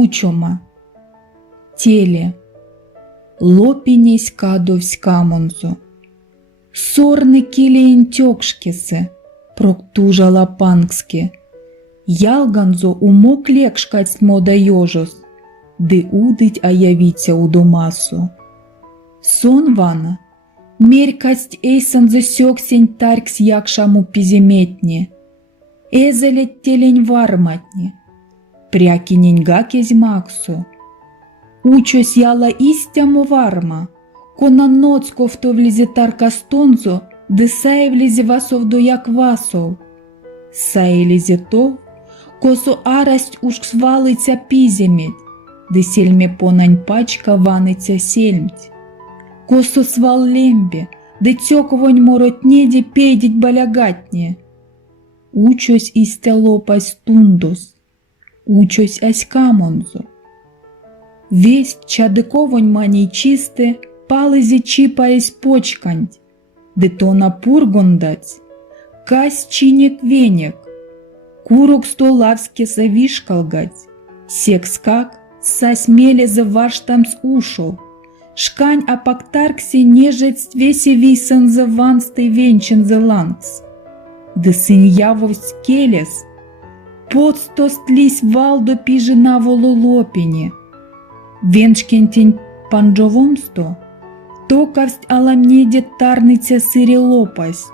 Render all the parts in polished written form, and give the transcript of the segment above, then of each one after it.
учома. Теле. Лопінесь кадовсь камонзо. Сорни кілеїн тьокшкесе, проктужала панкске. Ялганзо умок лекшкать мода йожос, де удить а явіться у домасу. Сон вана, мерькасть эйсан засёксень таркс якшаму пиземетне, эзелет телень варматне, прякинень гакезь максу. Учось яла истямо варма, кона ноцков то влізе таркастонзо, де сае влізе васов до як васов. Сае лізе то, косо арасть уж свалиться піземет, де сельме понань пачка ваниться сельмть. Косо свал лембе, де цёковонь моротнеде пейдить балягатне. Учось истя лопась тундос, учось ась камонзо. Весь чадыковонь маней чисте, палызе чипаясь почканть, де то на пургондать, кась чинек венек, курок столавске завишкалгать, сек скак, сась мелезе варштамс ушов, шкань апактарксе нежець весе висензе ванстый венчензе лангс, де сын явовсь келес, подстостлись валдо пижена вололопине, веншкентень панджовомсто, токавсть аламнеде тарниця сире лопась,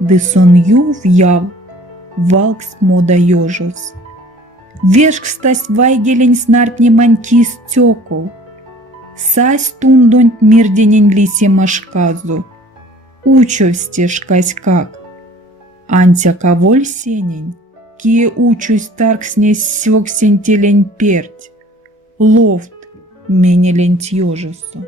де сон юв яв, валкс мода йожос. Вешкстась вайгелень снартне манькис цёков, сась тундонь мирденень лисе машказу, учовсте шкась как. Антя каволь сенень, кие учусь таркснесь сёксень телень перть, лофт менелень тьёжосу.